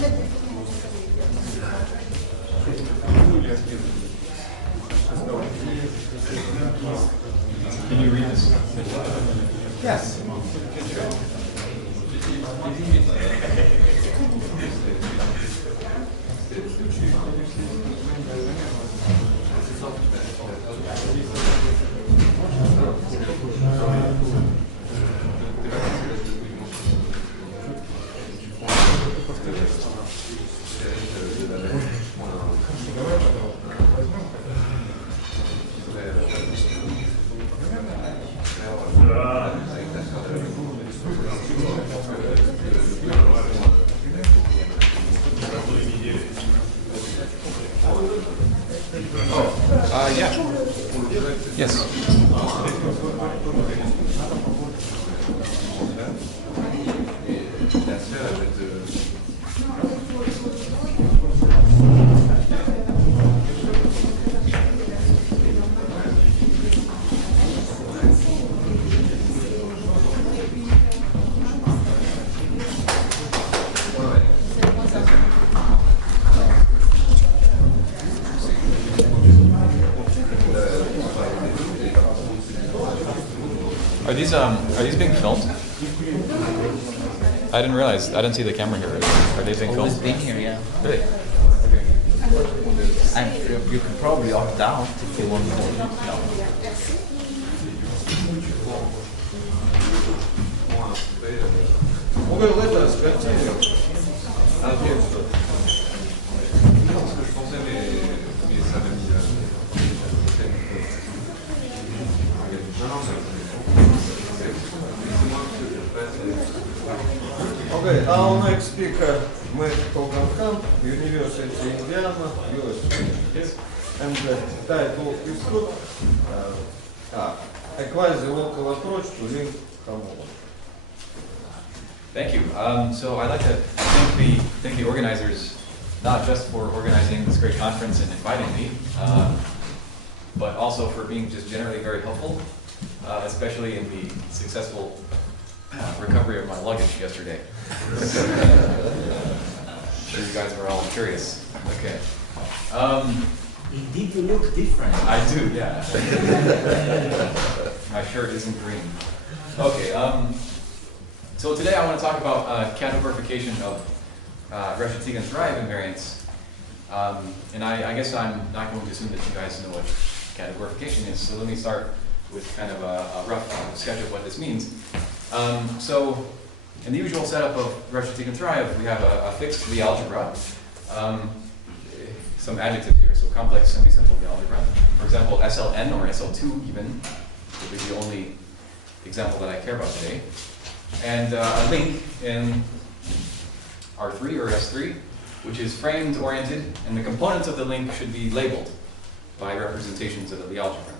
Can you read this? Yes. Yeah. Yes. Are these being filmed? I didn't realize. I didn't see the camera here. Are they being filmed? Always been here, yeah. Really? Okay. And you can probably opt out if you want to. No. Okay, our next speaker, Hogancamp, University of Indiana, USA. And the title is good, a quasi-local approach to link homology. Thank you. So I'd like to thank the organizers, not just for organizing this great conference and inviting me, but also for being just generally very helpful, especially in the successful recovery of my luggage yesterday. Sure you guys were all curious. Okay. Indeed, you look different. I do, yeah. My shirt isn't green. Okay. So today I want to talk about categorification of Reshetigan-Thrive invariants. And I guess I'm not going to assume that you guys know what categorification is. So let me start with kind of a rough sketch of what this means. So in the usual setup of Reshetigan-Thrive, we have a fixed Lie algebra. Some adjectives here, so complex semi-simple Lie algebra. For example, SLN or SL2 even would be the only example that I care about today. And a link in R3 or S3, which is framed oriented, and the components of the link should be labeled by representations of the Lie algebra,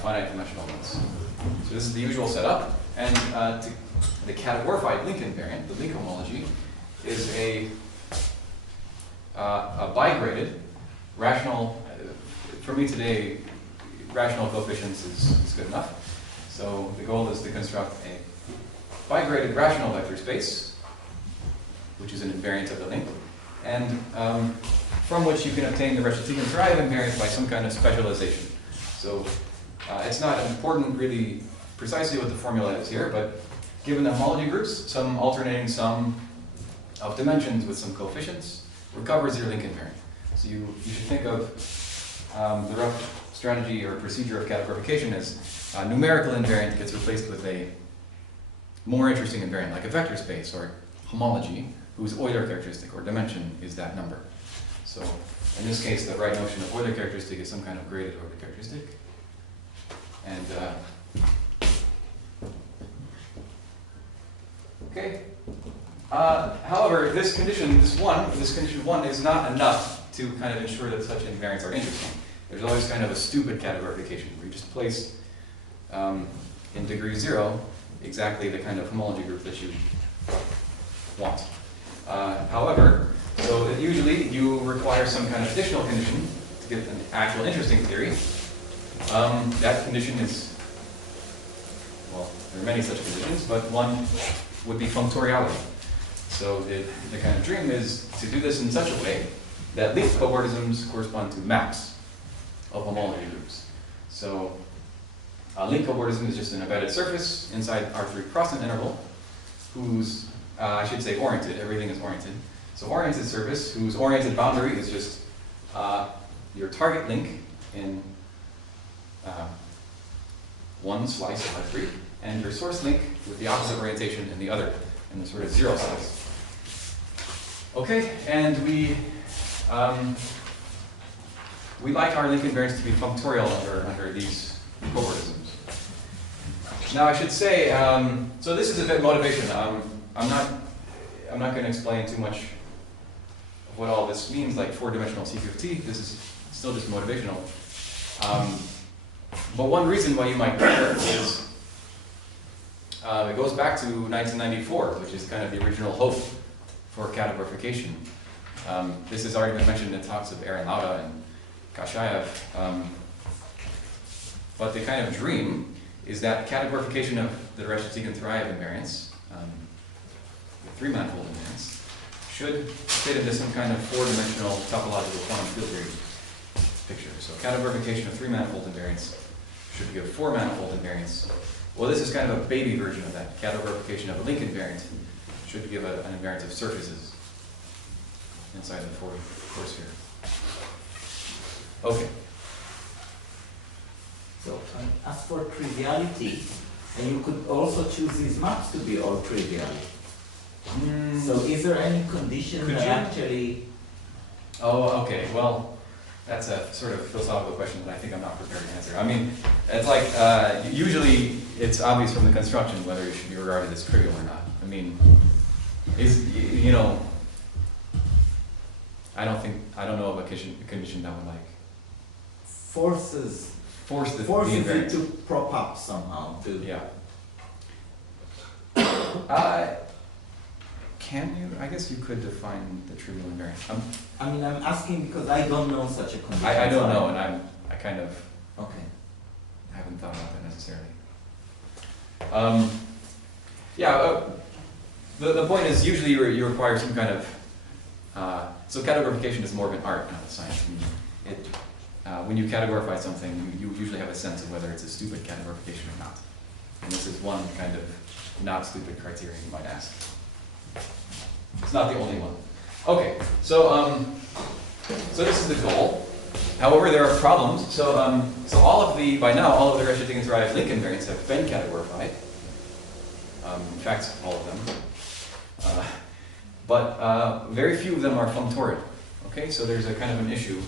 finite dimensional ones. So this is the usual setup. And the categorified link invariant, the link homology, is a bigraded rational. For me today, rational coefficients is good enough. So the goal is to construct a bigraded rational vector space, which is an invariant of the link, and from which you can obtain the Reshetigan-Thrive invariant by some kind of specialization. So it's not important really precisely what the formula is here, but given the homology groups, some alternating sum of dimensions with some coefficients recovers your link invariant. So you should think of the rough strategy or procedure of categorification as a numerical invariant gets replaced with a more interesting invariant, like a vector space or homology, whose Euler characteristic or dimension is that number. So in this case, the right notion of Euler characteristic is some kind of graded Euler characteristic. And okay. However, this condition one is not enough to kind of ensure that such invariants are interesting. There's always kind of a stupid categorification where you just place in degree 0 exactly the kind of homology group that you want. However, so that usually you require some kind of additional condition to get an actual interesting theory. That condition is, well, there are many such conditions, but one would be functoriality. So the kind of dream is to do this in such a way that linked cobordisms correspond to maps of homology groups. So a linked cobordism is just an embedded surface inside R3 constant interval whose, I should say oriented, everything is oriented. So oriented surface whose oriented boundary is just your target link in one slice of R3 and your source link with the opposite orientation in the other, in the sort of zero slice. Okay, and we like our link invariants to be functorial under these cobordisms. Now I should say, so this is a bit motivation. I'm not going to explain too much of what all this means, like four-dimensional C2T. This is still just motivational. But one reason why you might care is it goes back to 1994, which is kind of the original hope for categorification. This has already been mentioned in talks of Aaron Lauda and Kashayev. But the kind of dream is that categorification of the Reshetigan-Thuraev invariance, the three-manifold invariance, should fit into some kind of four-dimensional topological quantum field theory picture. So categorification of three-manifold invariance should give four-manifold invariance. Well, this is kind of a baby version of that. Categorification of a link invariant should give an invariant of surfaces inside the four sphere. Okay. So as for triviality, and you could also choose these maps to be all trivial. So is there any condition that actually... Oh, okay. Well, that's a sort of philosophical question that I think I'm not prepared to answer. I mean, it's like, usually it's obvious from the construction whether it should be regarded as trivial or not. I mean, you know, I don't know of a condition that would like force the invariant to prop up somehow. Yeah. Can you? I guess you could define the trivial invariant. I mean, I'm asking because I don't know such a condition. I don't know, and I kind of haven't thought about that necessarily. The point is usually you require some kind of so categorification is more of an art, not a science. When you categorify something, you usually have a sense of whether it's a stupid categorification or not. And this is one kind of not stupid criterion you might ask. It's not the only one. Okay, so this is the goal. However, there are problems. So by now all of the Reshetigan-Thuraev link invariants have been categorified. In fact, all of them. But very few of them are functorial. Okay, so there's a kind of an issue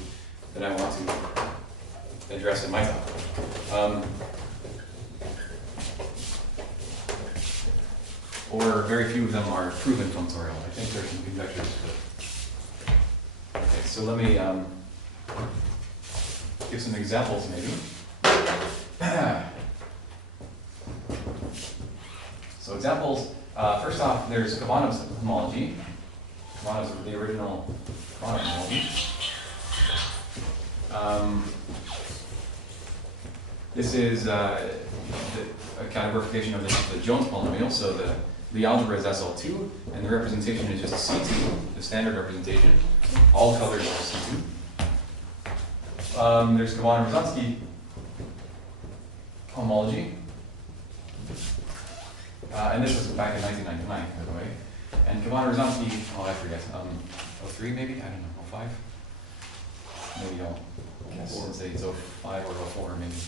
that I want to address in my talk. Or very few of them are proven functorial. I think there's some conjectures. Okay, so let me give some examples maybe. So examples, first off, there's Kavanov's homology. Kavanov's the original Kavanov homology. This is a categorification of the Jones polynomial. So the algebra is SL2, and the representation is just C2, the standard representation. All colors are C2. There's Kavanov-Rosansky homology. And this was back in 1999, by the way. And Kavanov-Rosansky, I forget, 03 maybe? I don't know, 05? Maybe I'll guess and say it's 05 or 04 maybe.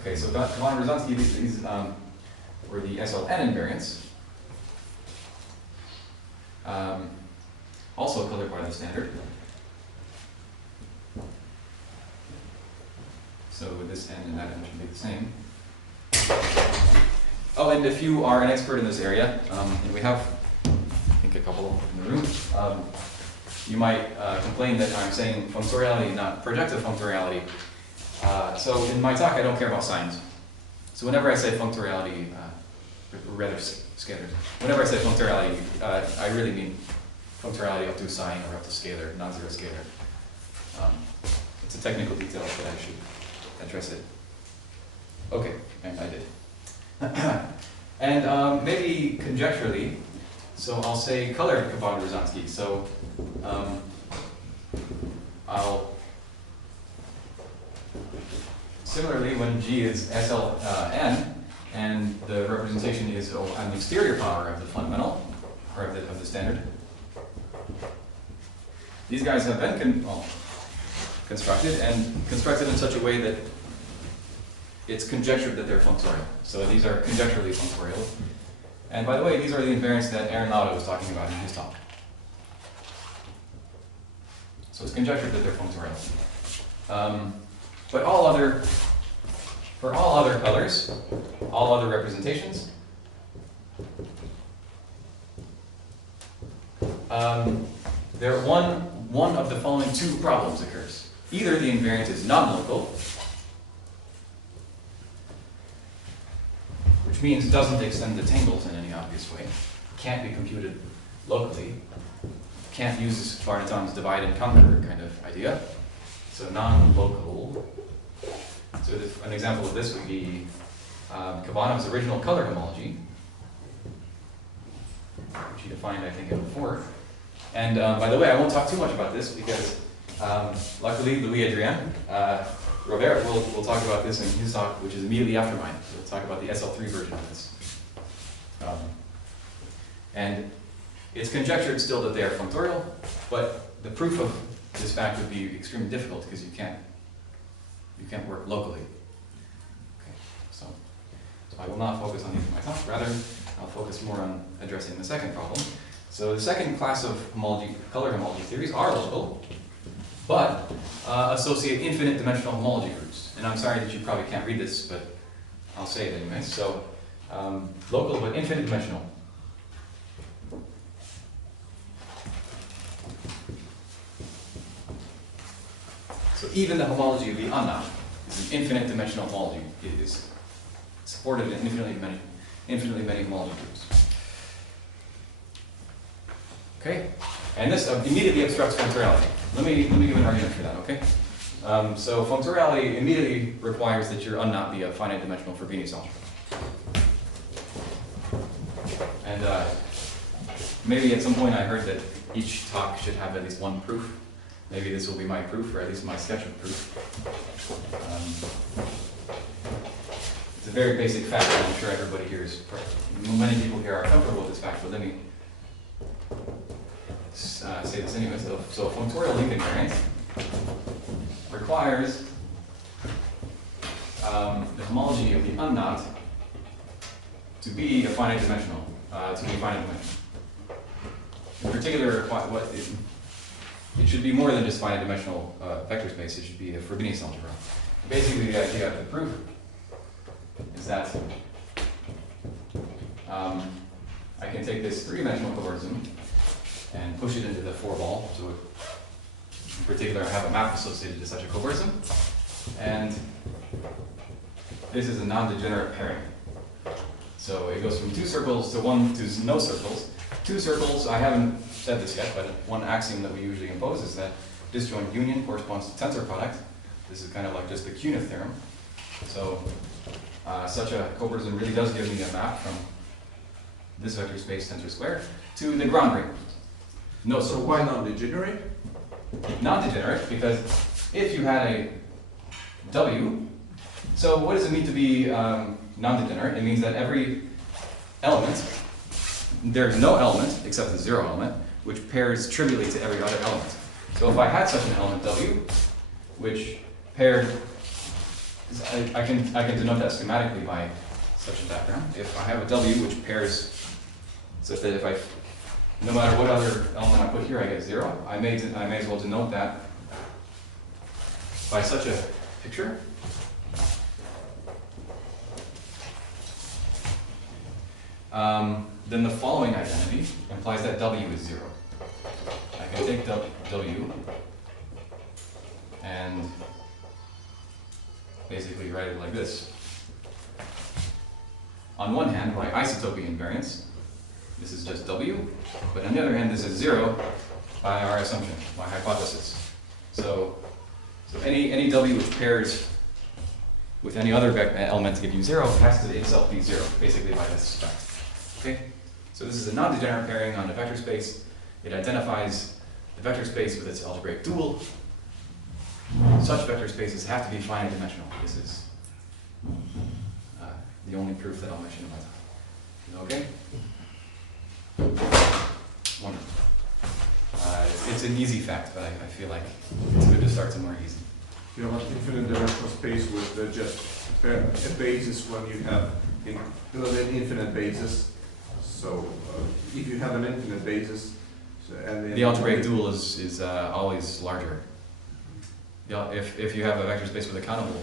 Okay, so Kavanov-Rosansky, these were the SLN invariants. Also colored by the standard. So this n and that n should be the same. Oh, and if you are an expert in this area, and we have, I think, a couple in the room, you might complain that I'm saying functoriality, not projective functoriality. So in my talk, I don't care about signs. So whenever I say functoriality, rather scalar. Whenever I say functoriality, I really mean functoriality up to sign or up to scalar, non-zero scalar. It's a technical detail, but I should address it. Okay, and I did. And maybe conjecturally, So I'll say colored Kaplan-Brzezinski. So I'll similarly, when G is SLN and the representation is on the exterior power of the fundamental or of the standard, these guys have been constructed in such a way that it's conjectured that they're functorial. So these are conjecturally functorial. And by the way, these are the invariants that Aaron Lauda was talking about in his talk. So it's conjectured that they're functorial. But for all other colors, all other representations, one of the following two problems occurs. Either the invariant is non-local, which means it doesn't extend to tangles in any obvious way, can't be computed locally, can't use Barnaton's divide and conquer kind of idea. So non-local. So an example of this would be Kavanov's original color homology, which he defined, I think, in 4. And by the way, I won't talk too much about this because luckily Louis-Adrien Robert will talk about this in his talk, which is immediately after mine. So we'll talk about the SL3 version of this. And it's conjectured still that they are functorial, but the proof of this fact would be extremely difficult because you can't work locally. Okay, so I will not focus on these in my talk. Rather, I'll focus more on addressing the second problem. So the second class of color homology theories are local, but associate infinite dimensional homology groups. And I'm sorry that you probably can't read this, but I'll say it anyway. So local but infinite dimensional. So even the homology of the unknown is an infinite dimensional homology. It is supported in infinitely many homology groups. Okay, and this immediately obstructs functoriality. Let me give an argument for that. Okay, so functoriality immediately requires that your unknown be a finite dimensional Frobenius algebra. And maybe at some point I heard that each talk should have at least one proof. Maybe this will be my proof, or at least my sketch of proof. It's a very basic fact, and I'm sure everybody here is, many people here are comfortable with this fact, but let me say this anyway. So a functorial link invariance requires the homology of the unknot to be a finite dimensional, In particular, it should be more than just finite dimensional vector space. It should be a Frobenius algebra. Basically, the idea of the proof is that I can take this 3-dimensional cobordism and push it into the 4-ball. So in particular, I have a map associated to such a cobordism. And this is a non-degenerate pairing. So it goes from 2 circles to 1 to no circles. 2 circles, I haven't said this yet, but one axiom that we usually impose is that disjoint union corresponds to tensor product. This is kind of like just the Cunith theorem. So such a cobordism really does give me a map from this vector space tensor square to the ground ring. No, so why non-degenerate? Non-degenerate, because if you had a W, so what does it mean to be non-degenerate? It means that every element, there's no element except the 0 element, which pairs trivially to every other element. So if I had such an element W, which paired, I can denote that schematically by such a diagram. If I have a W which pairs, so that if no matter what other element I put here, I get 0, I may as well denote that by such a picture. Then the following identity implies that W is 0. I can take W and basically write it like this. On one hand, by isotopy invariance, this is just W, but on the other hand, this is 0 by our assumption, by hypothesis. So any W which pairs with any other element to give you 0 has to itself be 0, basically by this fact. Okay? So this is a non-degenerate pairing on a vector space. It identifies the vector space with its algebraic dual. Such vector spaces have to be finite dimensional. This is the only proof that I'll mention in my talk. Okay? Wonderful. It's an easy fact, but I feel like it's good to start somewhere easy. You have an infinite dimensional space with just a basis when you have an infinite basis. So if you have an infinite basis, and then The algebraic dual is always larger. If you have a vector space with a countable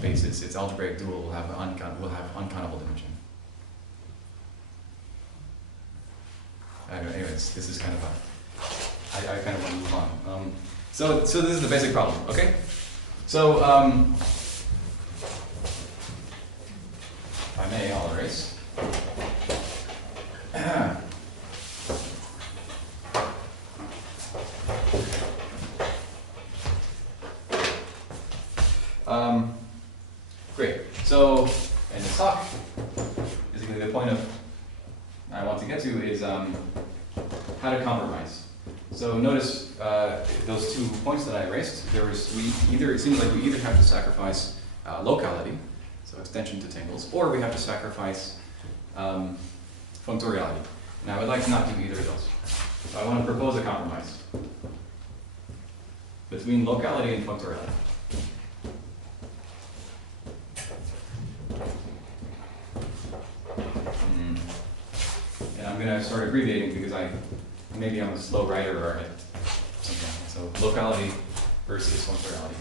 basis, its algebraic dual will have uncountable dimension. Anyways, this is kind of I kind of want to move on. So this is the basic problem, okay? So, if I may, I'll erase. Great. So, in this talk, basically the point of I want to get to is how to compromise. So notice those 2 points that I erased. It seems like we either have to sacrifice locality, so extension to tangles, or we have to sacrifice functoriality. Now I would like to not do either of those. So I want to propose a compromise between locality and functoriality. And I'm going to start abbreviating because maybe I'm a slow writer or something. So locality versus functoriality.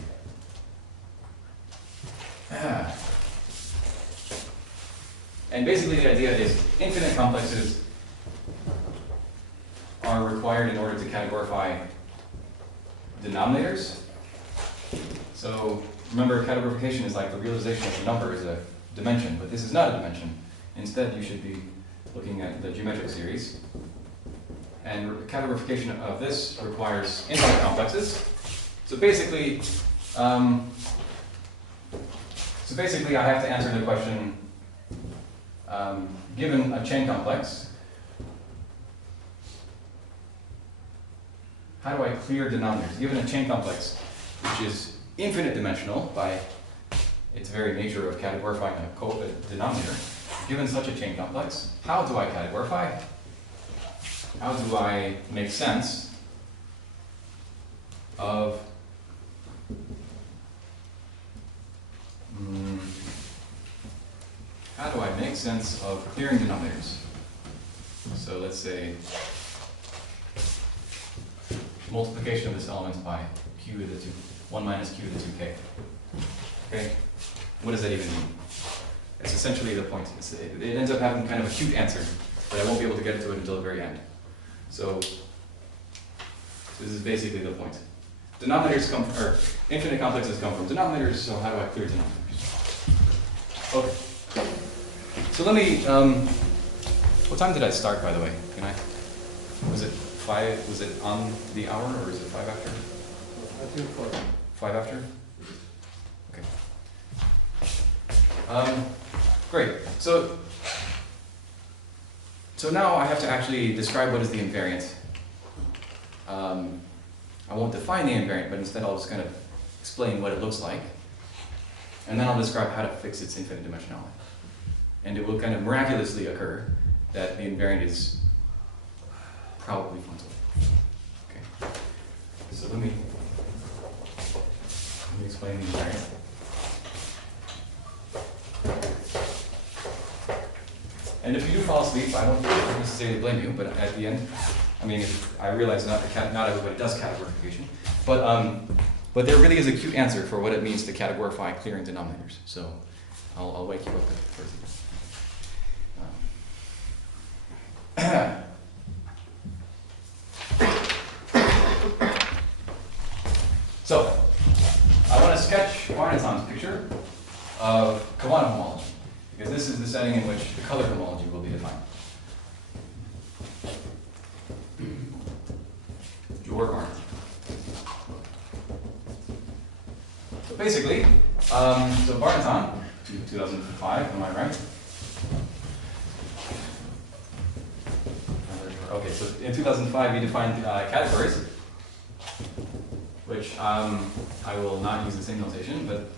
And basically the idea is infinite complexes are required in order to categorify denominators. So remember, categorification is like the realization of a number is a dimension, but this is not a dimension. Instead, you should be looking at the geometric series. And categorification of this requires infinite complexes. So basically, I have to answer the question, given a chain complex, how do I clear denominators? Given a chain complex, which is infinite dimensional by its very nature of categorifying a denominator, given such a chain complex, how do I categorify? How do I make sense of clearing denominators? So let's say multiplication of this element by q to the 1 minus q to the 2k. Okay? What does that even mean? It's essentially the point. It ends up having kind of a cute answer, but I won't be able to get to it until the very end. So this is basically the point. Denominators infinite complexes come from denominators, so how do I clear denominators? Okay. So let me, what time did I start, by the way? Was it 5, was it on the hour, or is it 5 after? I think 5. 5 after? Okay. Great. So now I have to actually describe what is the invariant. I won't define the invariant, but instead I'll just kind of explain what it looks like. And then I'll describe how to fix its infinite dimensionality. And it will kind of miraculously occur that the invariant is probably functional. Okay. So let me explain the invariant. And if you do fall asleep, I don't necessarily blame you, but at the end, I mean, I realize not everybody does categorification, but there really is a cute answer for what it means to categorify clearing denominators. So I'll wake you up for So I want to sketch Barnet's picture of quantum homology, because this is the setting in which the color homology will be defined. Your Barnett. So basically, so Barnett 2005, am I right? algebra. Okay, so in 2005 we defined categories, which I will not use the same notation, but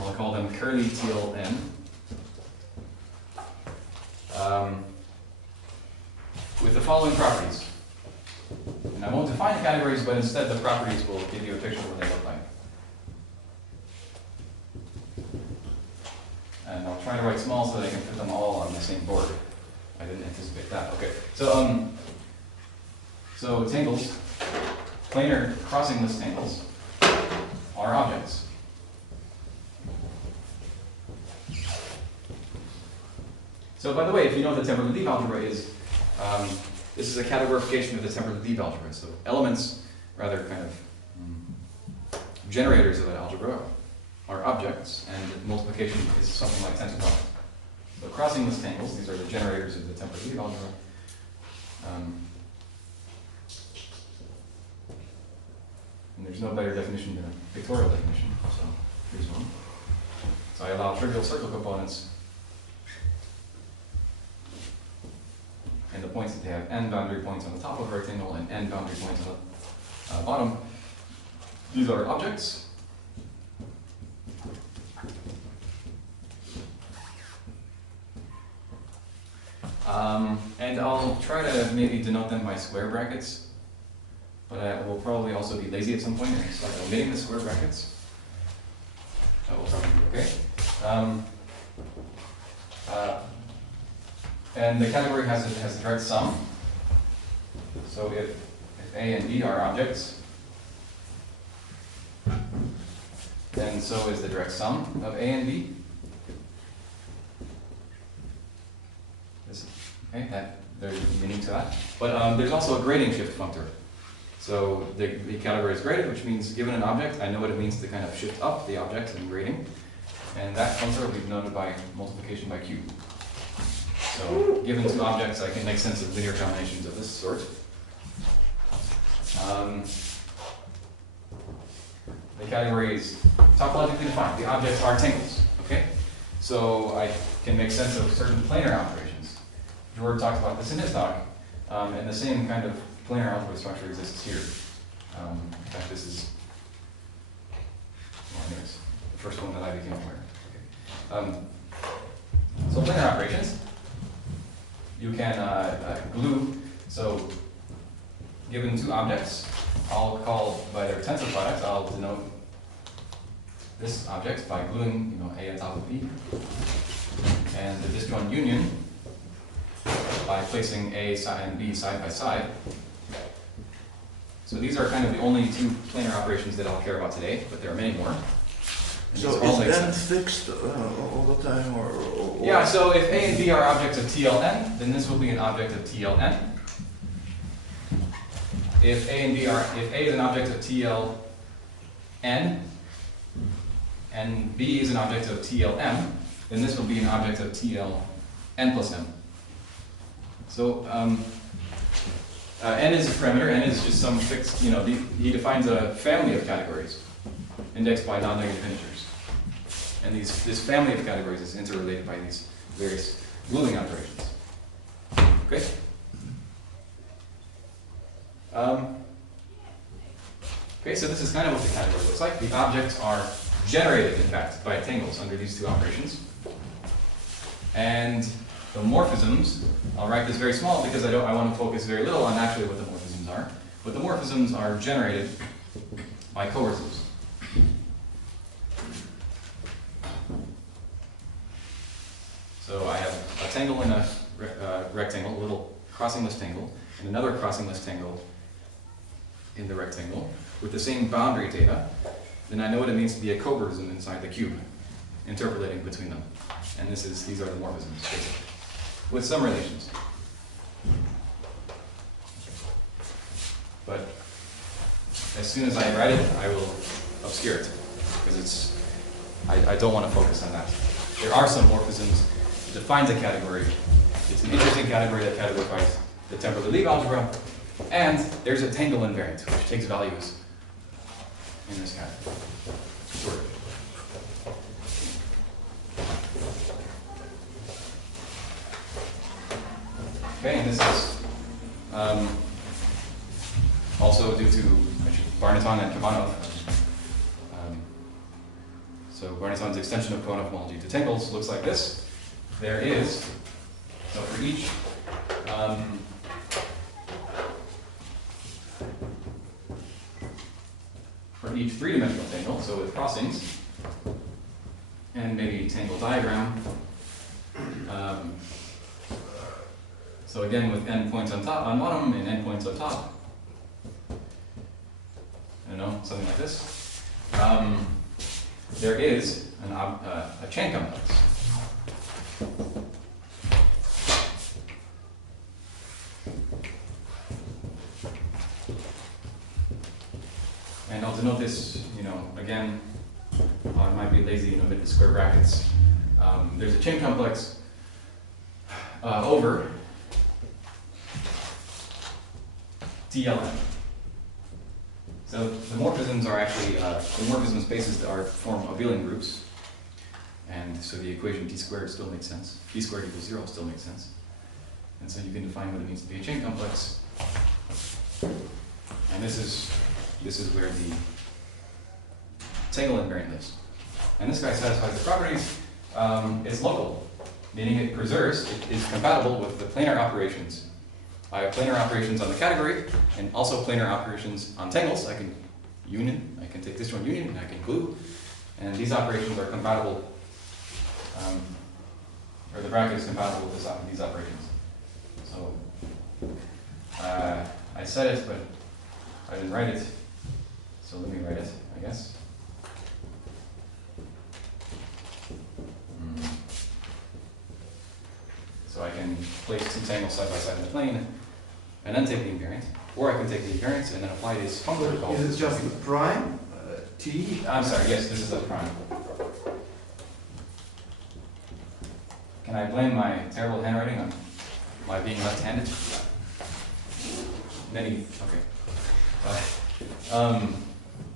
I'll call them curly TLN. With the following properties. And I won't define the categories, but instead the properties will give you a picture of what they look like. And I'll try to write small so that I can fit them all on the same board. I didn't anticipate that. Okay, so tangles, planar crossing list tangles, are objects. So by the way, if you know what the temporal deep algebra is, this is a categorification of the temporal deep algebra. So elements, rather kind of generators of that algebra, are objects, and multiplication is something like 10 to the power. So crossing list tangles, these are the generators of the temporal deep algebra. And there's no better definition than a pictorial definition, so here's one. So I allow trivial circle components and the points that they have n boundary points on the top of a rectangle and n boundary points on the bottom. These are objects. And I'll try to maybe denote them by square brackets, but I will probably also be lazy at some point and start omitting the square brackets. That will probably be okay. And the category has a direct sum. So if A and B are objects, then so is the direct sum of A and B. Okay, there's meaning to that. But there's also a grading shift functor. So the category is graded, which means given an object, I know what it means to kind of shift up the object in grading. And that functor will be denoted by multiplication by cube. So given two objects, I can make sense of linear combinations of this sort. The category is topologically defined. The objects are tangles. Okay? So I can make sense of certain planar operations. George talked about this in his talk, and the same kind of planar algebra structure exists here. In fact, this is anyways, the first one that I became aware of. Okay. So planar operations, you can glue. So given two objects, I'll call by their tensor product, I'll denote this object by gluing A on top of B, and the disjoint union by placing A and B side by side. So these are kind of the only two planar operations that I'll care about today, but there are many more. And So is that fixed all the time, or? Yeah, so if A and B are objects of TLN, then this will be an object of TLN. If A is an object of TLN, and B is an object of TLM, then this will be an object of TLN plus M. So n is a parameter. N is just some fixed. He defines a family of categories indexed by non-negative integers, and this family of categories is interrelated by these various gluing operations. Okay. Okay, so this is kind of what the category looks like. The objects are generated, in fact, by tangles under these two operations, and the morphisms, I'll write this very small because I want to focus very little on actually what the morphisms are, but the morphisms are generated by coercives. So I have a tangle and a rectangle, a little crossing list tangle, and another crossing list tangle in the rectangle with the same boundary data. Then I know what it means to be a coverism inside the cube, interpolating between them. And these are the morphisms, basically, with some relations. But as soon as I write it, I will obscure it, because I don't want to focus on that. There are some morphisms that defines a category. It's an interesting category that categorifies the temporal Lie algebra, and there's a tangle invariant, which takes values in this category. Sort of. Okay, and this is Also due to Bannoe and Bannoe. So Bannoe's extension of Bannoe homology to tangles looks like this. There is, so for each three-dimensional tangle, so with crossings, and maybe tangle diagram. So again, with endpoints on top, on bottom, and endpoints up top. I don't know, something like this. There is a chain complex. And I'll denote this, again, I might be lazy and omit the square brackets. There's a chain complex over TLM. So the morphisms are actually, the morphism spaces form abelian groups. And so the equation t squared still makes sense. T squared equals 0 still makes sense. And so you can define what it means to be a chain complex. And this is where the tangle invariant lives. And this guy satisfies the properties. It's local, meaning it preserves, it is compatible with the planar operations. I have planar operations on the category, and also planar operations on tangles. I can take this one union, and I can glue. And these operations are compatible, or the bracket is compatible with these operations. So, I said it, but I didn't write it. So let me write it, I guess. So I can place two tangles side by side in the plane, and then take the invariant. Or I can take the invariance and then apply this function called... Is it just the prime? T? I'm sorry, yes, this is the prime. Can I blame my terrible handwriting on my being left-handed? Okay.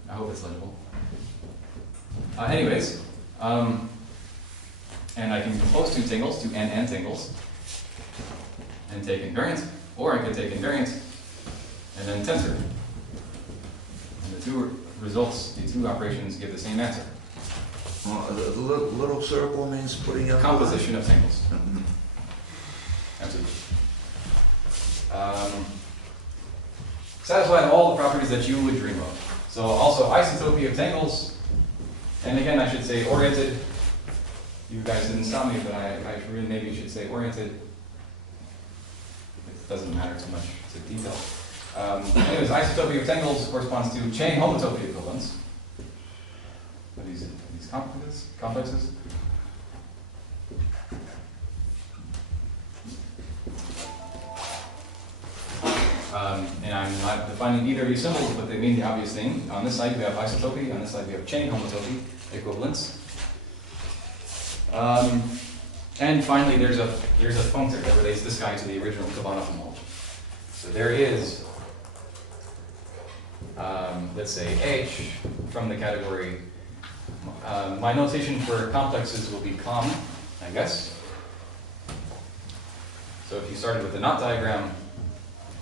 I hope it's legible. Anyways, and I can compose two tangles, two n tangles, and take invariant, or I could take invariant and then tensor. And the two results, the two operations give the same answer. The little circle means putting on Composition of tangles. Mhm. Absolutely. Satisfied all the properties that you would dream of. So also isotopy of tangles, and again I should say oriented. You guys didn't stop me, but I really maybe should say oriented. It doesn't matter too much to detail. Anyways, isotopy of tangles corresponds to chain homotopy equivalence. Are these complexes? And I'm not defining either of these symbols, but they mean the obvious thing. On this side we have isotopy, on this side we have chain homotopy equivalence. And finally there's a functor that relates this guy to the original Bannoe homology. So there is, let's say H from the category, my notation for complexes will be com, I guess. So if you started with the knot diagram,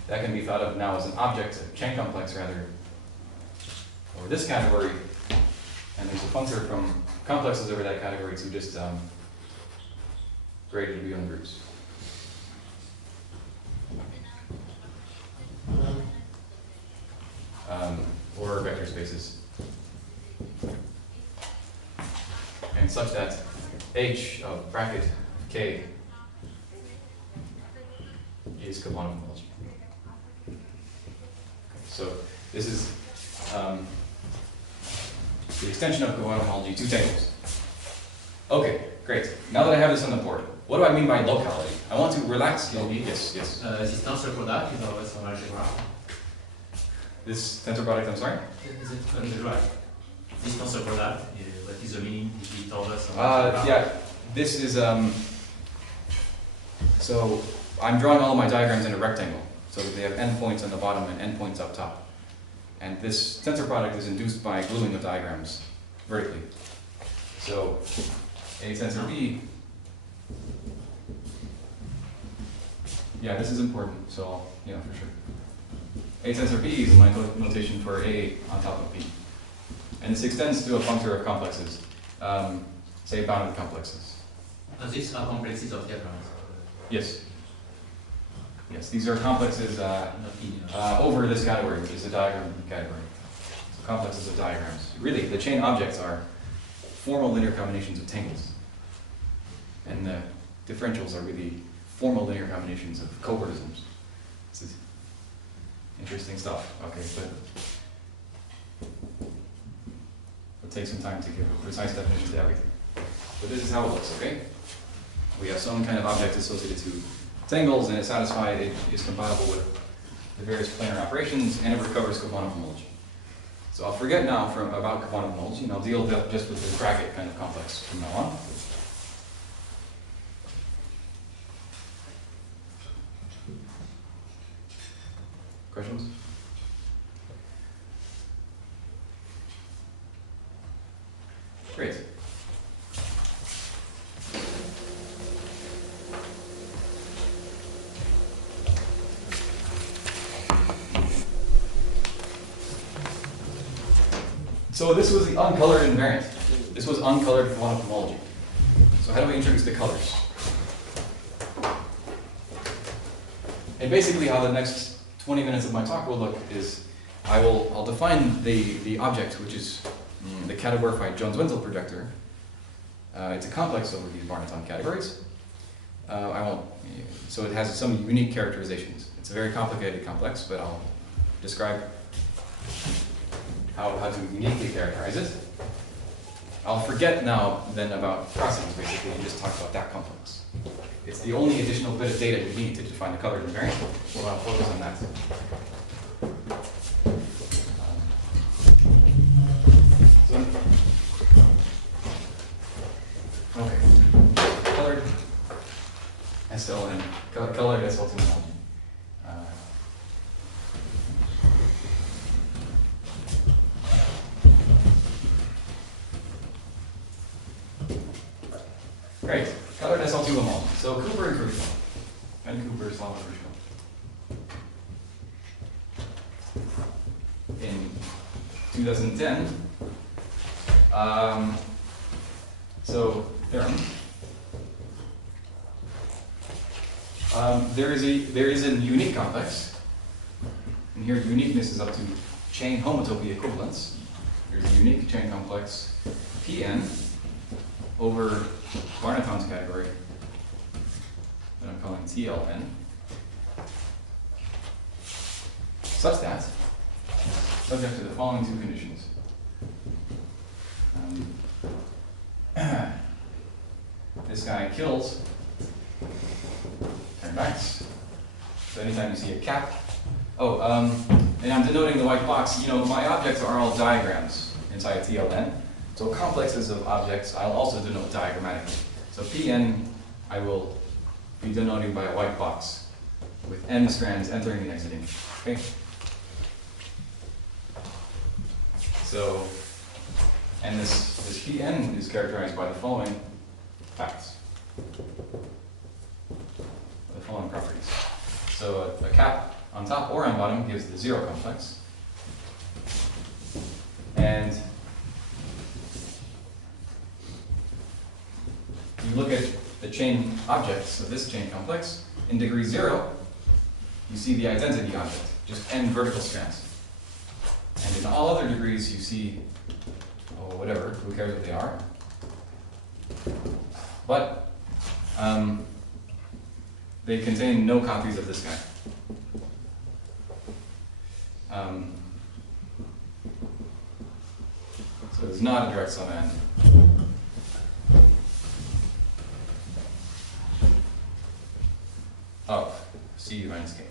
that can be thought of now as an object, a chain complex rather, over this category, and there's a functor from complexes over that category to just graded abelian groups. Or vector spaces. And such that H of bracket K is Bannoe homology. So this is the extension of Bannoe homology to tangles. Okay, great. Now that I have this on the board, what do I mean by locality? I want to relax. Yes. This tensor product is always on algebra. This tensor product, I'm sorry? Is it on the right? This tensor product, what is the meaning? He told us on algebra. Yeah, this is, so I'm drawing all of my diagrams in a rectangle, so that they have endpoints on the bottom and endpoints up top. And this tensor product is induced by gluing the diagrams vertically. So A tensor B Yeah, this is important, so yeah, for sure. A tensor P is my notation for A on top of P. And this extends to a functor of complexes, say bounded complexes. These are complexes of diagrams. Yes. Yes, these are complexes Not linear. over this category, which is a diagram category. So complexes of diagrams. Really, the chain objects are formal linear combinations of tangles. And the differentials are really formal linear combinations of covariisms. This is interesting stuff. Okay, but it'll take some time to give a precise definition to everything. But this is how it looks, okay? We have some kind of object associated to tangles, and it's satisfied, it is compatible with the various planar operations, and it recovers covariant homology. So I'll forget now about covariant homology, and I'll deal just with the bracket kind of complex from now on. Questions? Great. So this was the uncolored invariant. This was uncolored quantum homology. So how do we introduce the colors? And basically how the next 20 minutes of my talk will look is I'll define the object, which is the categorified Jones-Wenzel projector. It's a complex over these Barnaton categories. So it has some unique characterizations. It's a very complicated complex, but I'll describe how to uniquely characterize it. I'll forget now then about crossings basically and just talk about that complex. It's the only additional bit of data you need to define the colored invariant, so I'll focus on that. Okay, colored SLN, colored SL2 homology. Great, colored SL2 homology. So Cooper and Crucial, and Cooper's law of Crucial. In 2010, so Theorem. There is a unique complex, and here uniqueness is up to chain homotopy equivalence. There's a unique chain complex Pn over Barnaton's category that I'm calling TLN, such that, subject to the following two conditions. This guy kills turnbacks. So anytime you see a cap, and I'm denoting the white box. You know, my objects are all diagrams inside TLN. So complexes of objects, I'll also denote diagrammatically. So Pn, I will be denoting by a white box with n strands entering and exiting. Okay. So, and this Pn is characterized by the following facts, the following properties. So a cap on top or on bottom gives the zero complex, and you look at the chain objects of this chain complex, in degree 0, you see the identity object, just n vertical strands. And in all other degrees, you see, whatever, who cares what they are. But they contain no copies of this guy. So it's not a direct sum n. Of C minus K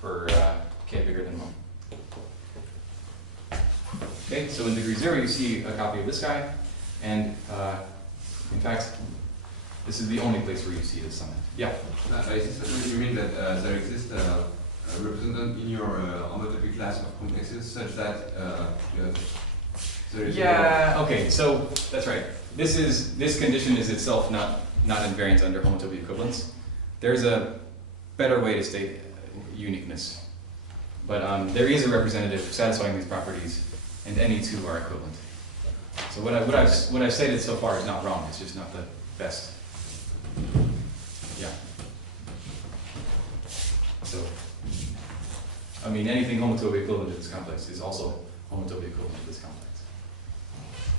for K bigger than 1. Okay, so in degree 0 you see a copy of this guy, and in fact, this is the only place where you see this summit. Yeah? Is this you mean that there exists a representative in your homotopy class of complexes such that there is okay, so that's right. This condition is itself not invariant under homotopy equivalence. there's a better way to state uniqueness. But there is a representative satisfying these properties, and any two are equivalent. So what I've stated so far is not wrong, it's just not the best. Yeah. So, I mean, anything homotopy equivalent to this complex is also homotopy equivalent to this complex.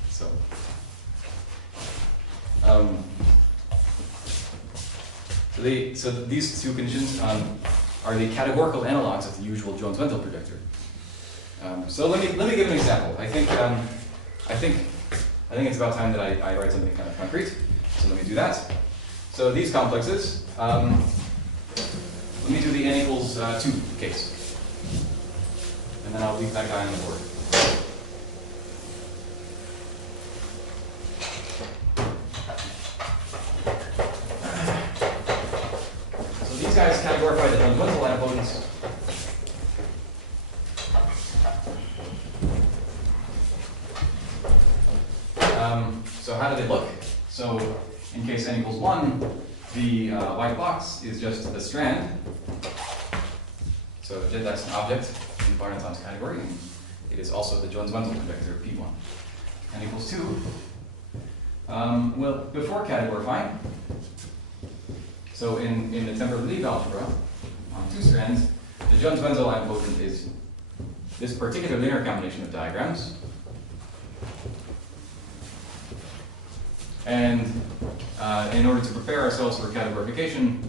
So, so these two conditions are the categorical analogs of the usual Jones-Wendel projector. So let me give an example. I think it's about time that I write something kind of concrete. So let me do that. So these complexes, let me do the n equals 2 case, and then I'll leave that guy on the board. So these guys categorify the Jones-Wendel idempotents. So how do they look? So in case n equals 1, the white box is just the strand. So that's an object in Barnet's category, and it is also the Jones-Wendel projector P1. N equals 2. Well, before categorifying, so in the Temperley algebra, on 2 strands, the Jones-Wendel idempotent is this particular linear combination of diagrams. And in order to prepare ourselves for categorification,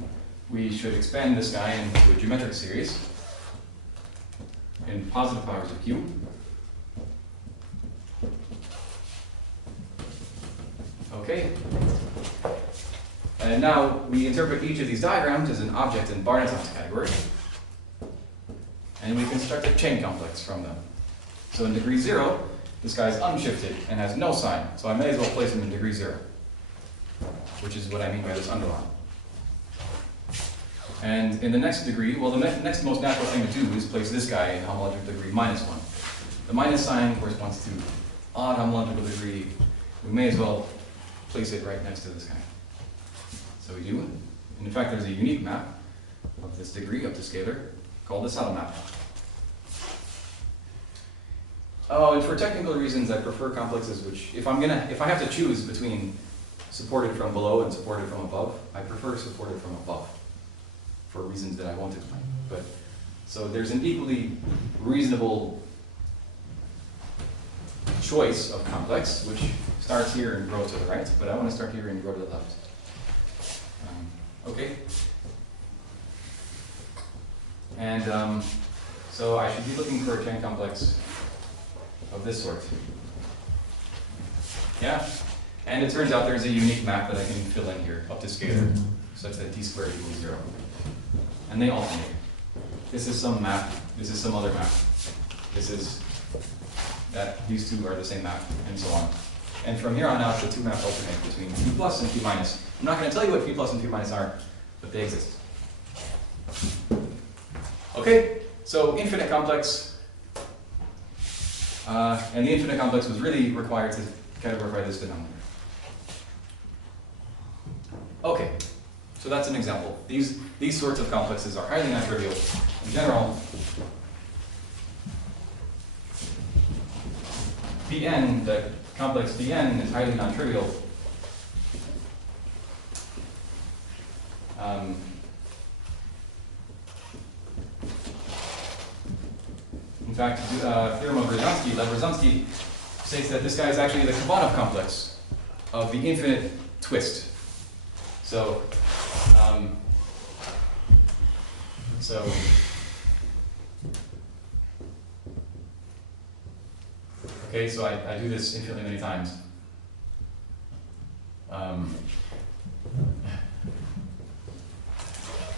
we should expand this guy into a geometric series in positive powers of Q. Okay. And now we interpret each of these diagrams as an object in Barnet's category. And we construct a chain complex from them. So in degree 0, this guy is unshifted and has no sign, so I may as well place him in degree 0, which is what I mean by this underline. And in the next degree, well, the next most natural thing to do is place this guy in homological degree -1. The minus sign corresponds to odd homological degree. We may as well place it right next to this guy. So we do. And in fact, there's a unique map of this degree up to scalar called the saddle map. Oh, and for technical reasons, I prefer complexes which, if I have to choose between supported from below and supported from above, I prefer supported from above, for reasons that I won't explain. But so there's an equally reasonable choice of complex, which starts here and grows to the right, but I want to start here and grow to the left. Okay. And so I should be looking for a chain complex of this sort. Yeah? And it turns out there's a unique map that I can fill in here, up to scalar, such that d squared equals 0. And they alternate. This is some map, this is some other map. This is that, these two are the same map, and so on. And from here on out, the two maps alternate between P plus and P minus. I'm not going to tell you what P plus and P minus are, but they exist. Okay, so infinite complex. And the infinite complex was really required to categorify this denominator. Okay, so that's an example. These sorts of complexes are highly non-trivial. In general, Pn, the complex Pn, is highly non-trivial. In fact, Theorem of Lev-Rosansky states that this guy is actually the Kavanov complex of the infinite twist. So, okay, so I do this infinitely many times.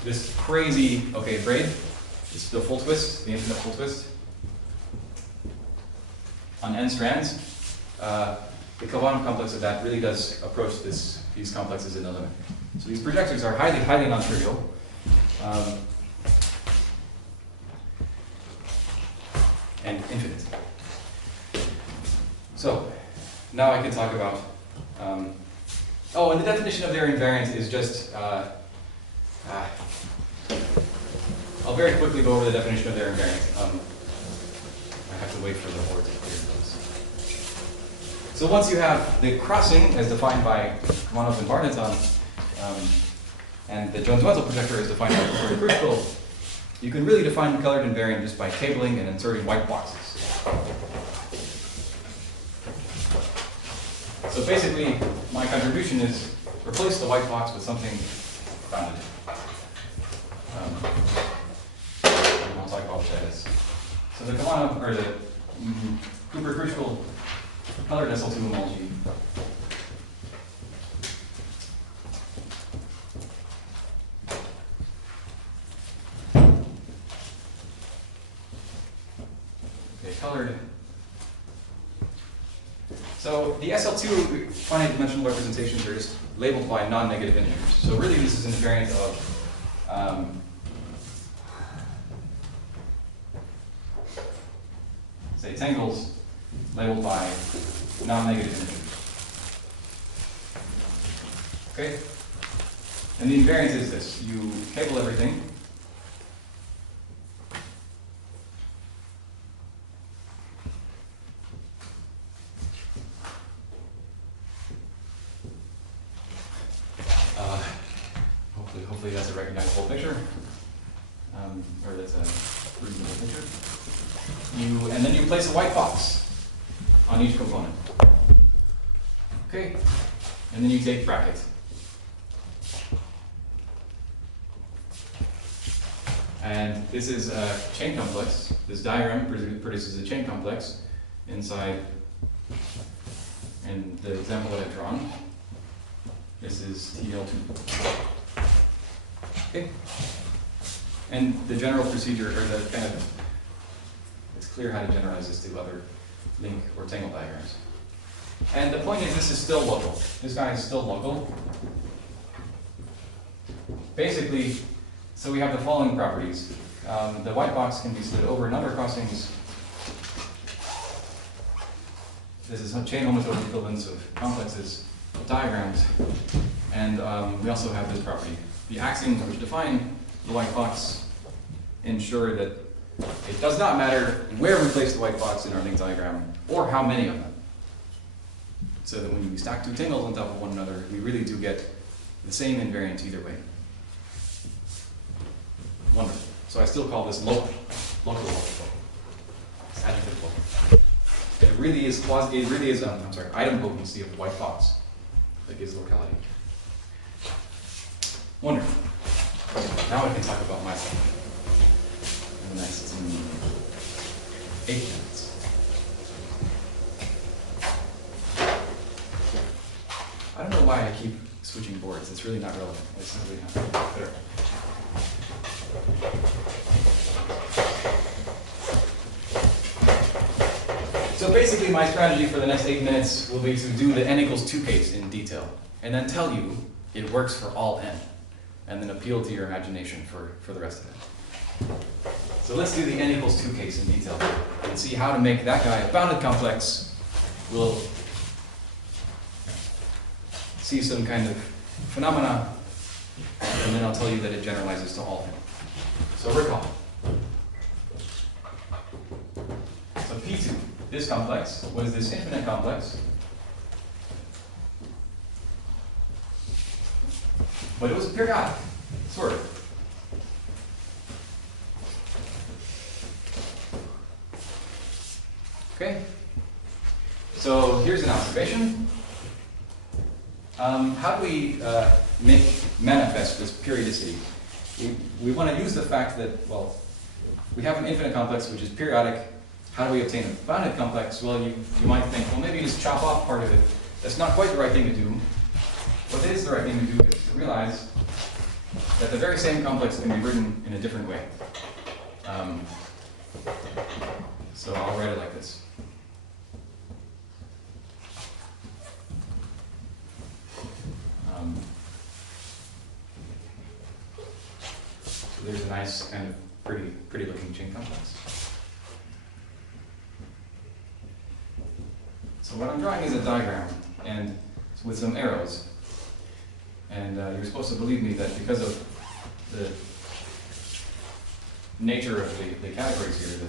This crazy, okay, braid, it's the full twist, the infinite full twist. On n strands, the Kavanov complex of that really does approach these complexes in the limit. So these projectors are highly, highly non-trivial. And infinite. So now I can talk about, oh, and the definition of their invariance is just, I'll very quickly go over the definition of their invariance. I have to wait for the board to clear this. So once you have the crossing as defined by Bannoe and Barneton, and the Jones-Wetzel projector is defined by Crucial, you can really define the colored invariant just by cabling and inserting white boxes. So basically, my contribution is replace the white box with something bounded. And I'll talk about what that is. So the Bannoe, or the Cooper-Crucial colored SL2 homology. Okay, colored. So the SL2 finite dimensional representations are just labeled by non-negative integers. So really this is an invariant of say tangles labeled by non-negative integers. Okay? And the invariance is this. You cable everything. Hopefully that's a recognizable picture, or that's a reasonable picture. And then you place a white box on each component. Okay, and then you take bracket. And this is a chain complex. This diagram produces a chain complex inside, and the example that I've drawn, this is TL2. Okay. And the general procedure, or the kind of, it's clear how to generalize this to other link or tangle diagrams. And the point is, this is still local. This guy is still local. Basically, so we have the following properties. The white box can be slid over number crossings. This is chain homotopy equivalence of complexes, diagrams, and we also have this property. The axioms which define the white box ensure that it does not matter where we place the white box in our link diagram or how many of them. So that when we stack two tangles on top of one another, we really do get the same invariant either way. Wonderful. So I still call this local. It's adjective local. It really is item potency of the white box that gives locality. Wonderful. Now I can talk about myself in the next 8 minutes. I don't know why I keep switching boards. It's really not relevant. It's really not better. So basically my strategy for the next 8 minutes will be to do the n=2 case in detail, and then tell you it works for all n, and then appeal to your imagination for the rest of it. So let's do the n=2 case in detail and see how to make that guy a bounded complex. We'll see some kind of phenomena, and then I'll tell you that it generalizes to all n. So recall. So P2, this complex, was this infinite complex, but it was periodic, sort of. Okay? So here's an observation. How do we make manifest this periodicity? We want to use the fact that, well, we have an infinite complex which is periodic. How do we obtain a bounded complex? Well, you might think, well, maybe just chop off part of it. That's not quite the right thing to do. What is the right thing to do is to realize that the very same complex can be written in a different way. So I'll write it like this. So there's a nice kind of pretty looking chain complex. So what I'm drawing is a diagram, and with some arrows. And you're supposed to believe me that because of nature of the categories here,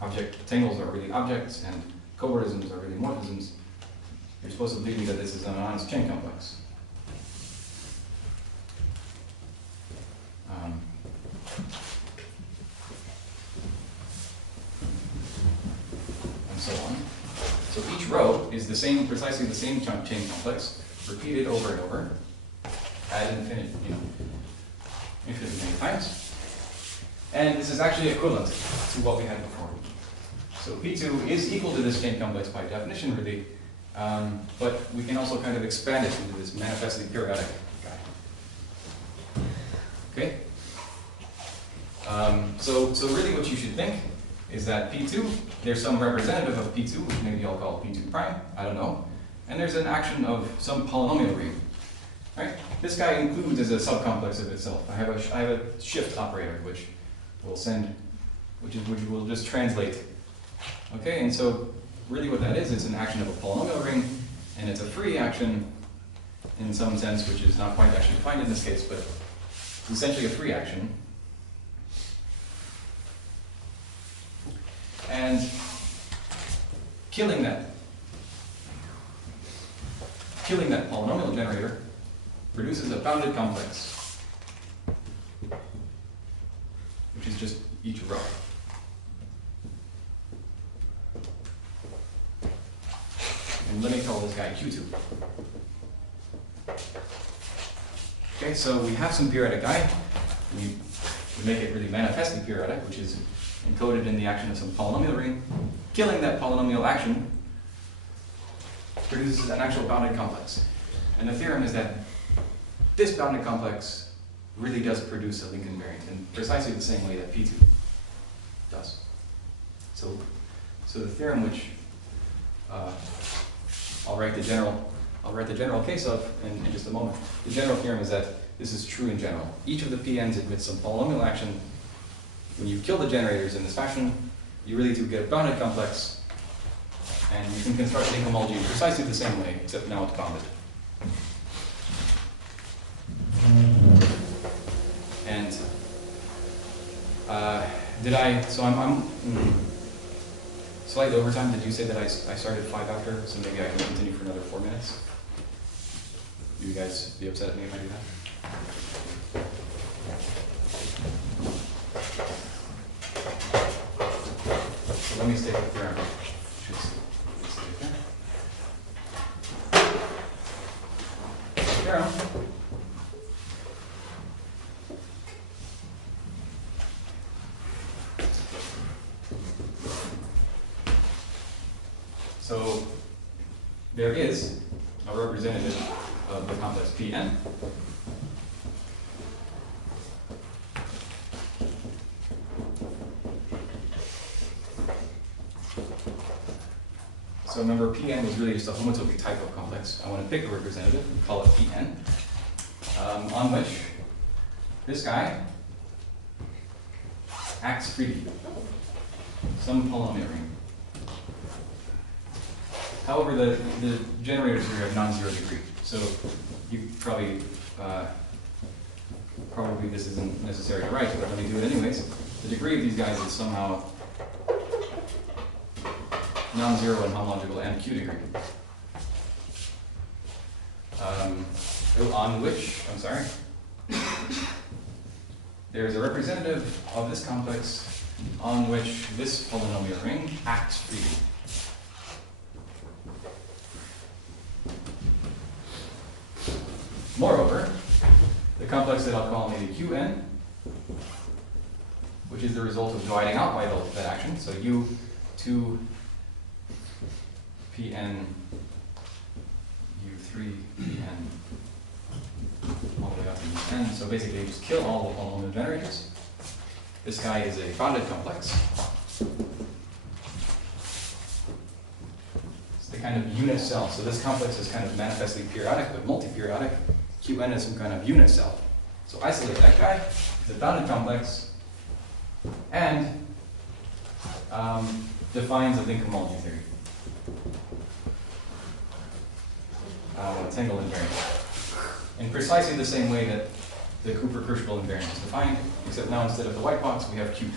that tangles are really objects and cobordisms are really morphisms, you're supposed to believe me that this is an honest chain complex. And so on. So each row is precisely the same chain complex, repeated over and over, ad infinity, infinitely many times. And this is actually equivalent to what we had before. So P2 is equal to this chain complex by definition, really, but we can also kind of expand it into this manifestly periodic guy. Okay? So really what you should think is that P2, there's some representative of P2, which maybe I'll call P2 prime, I don't know, and there's an action of some polynomial ring. Right? This guy includes as a subcomplex of itself. I have a shift operator which will which will just translate. Okay, and so really what that is, it's an action of a polynomial ring, and it's a free action in some sense, which is not quite actually defined in this case, but it's essentially a free action. And killing that polynomial generator produces a bounded complex, which is just each row. And let me call this guy Q2. Okay, so we have some periodic guy. We make it really manifestly periodic, which is encoded in the action of some polynomial ring. Killing that polynomial action produces an actual bounded complex. And the theorem is that this bounded complex really does produce a link invariant in precisely the same way that P2 does. So the theorem, which I'll write the general case of in just a moment. The general theorem is that this is true in general. Each of the PNs admits some polynomial action. When you kill the generators in this fashion, you really do get a bounded complex, and you can construct link homology in precisely the same way, except now it's bounded. And I'm slight overtime. Did you say that I started 5 after, so maybe I can continue for another 4 minutes? You guys be upset at me if I do that? So let me stay with Theorem. Should stay there. Theorem. So there is a representative of the complex Pn. So remember, Pn was really just a homotopy type of complex. I want to pick a representative and call it Pn, on which this guy acts freely, some polynomial ring. However, the generators here have non-zero degree, so you probably this isn't necessary to write, but let me do it anyways. The degree of these guys is somehow non-zero and homological and Q degree. On which, there's a representative of this complex on which this polynomial ring acts freely. Moreover, the complex that I'll call maybe Qn, which is the result of dividing out by that action, so U2 Pn, U3 Pn, all the way up to N. So basically, you just kill all the polynomial generators. This guy is a bounded complex. It's the kind of unit cell. So this complex is kind of manifestly periodic, but multi-periodic. Qn is some kind of unit cell. So isolate that guy. It's a bounded complex, and defines a link homology theory. Tangle invariance. In precisely the same way that the Cooper-Kirschville invariance is defined, except now instead of the white box, we have Q.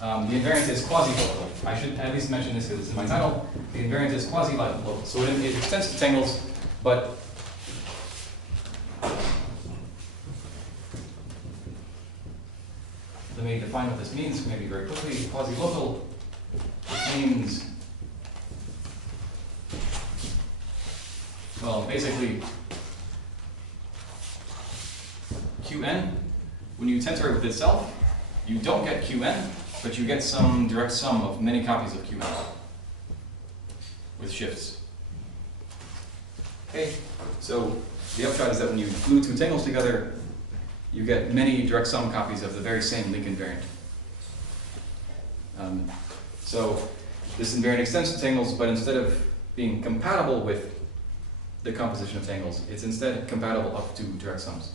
The invariant is quasi-local. I should at least mention this because it's in my title. The invariant is quasi-local. So it extends to tangles, but let me define what this means maybe very quickly. Quasi-local means, well, basically, Qn, when you tensor it with itself, you don't get Qn, but you get some direct sum of many copies of Qn with shifts. Okay, so the upshot is that when you glue two tangles together, you get many direct sum copies of the very same link invariant. So this invariant extends to tangles, but instead of being compatible with the composition of tangles, it's instead compatible up to direct sums.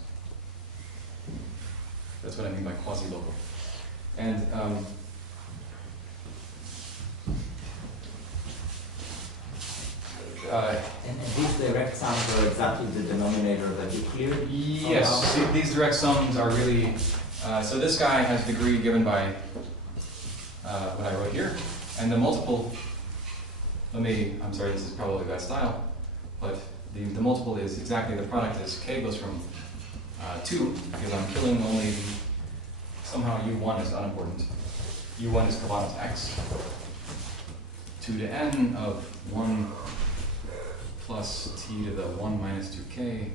That's what I mean by quasi-local. And And these direct sums are exactly the denominator that you cleared? yes, these direct sums are really, so this guy has degree given by what I wrote here, and the multiple, I'm sorry, this is probably bad style, but the multiple is exactly the product as k goes from 2, because I'm killing only, somehow u1 is unimportant. u1 is Cavana's x, 2 to n of 1 plus t to the 1 minus 2k,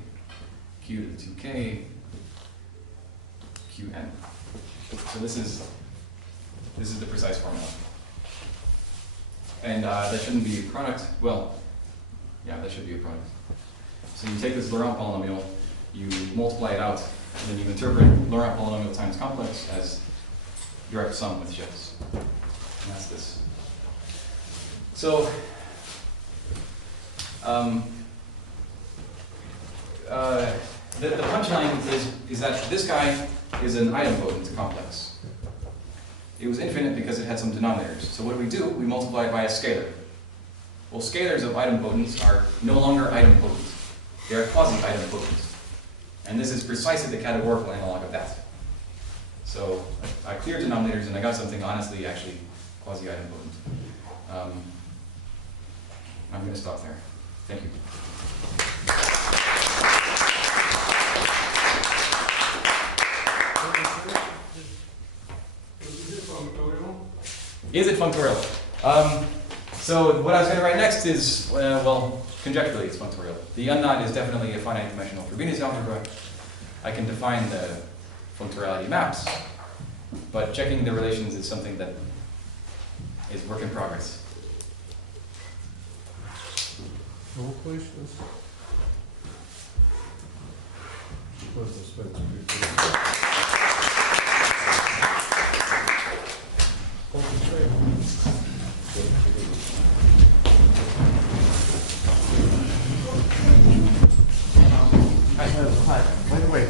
q to the 2k, qn. So this is the precise formula. And that shouldn't be a product. Well, yeah, that should be a product. So you take this Laurent polynomial, you multiply it out, and then you interpret Laurent polynomial times complex as direct sum with shifts. And that's this. So the punchline is that this guy is an idempotent complex. It was infinite because it had some denominators. So what do? We multiply it by a scalar. Well, scalars of idempotents are no longer idempotent. They are quasi-idempotent. And this is precisely the categorical analog of that. So I cleared denominators and I got something honestly actually quasi-idempotent. I'm going to stop there. Thank you. Is it functorial? So what I was going to write next is, well, conjecturally it's functorial. The unknot is definitely a finite dimensional Frobenius algebra. I can define the functoriality maps, but checking the relations is something that is work in progress. No questions? Hi, by the way,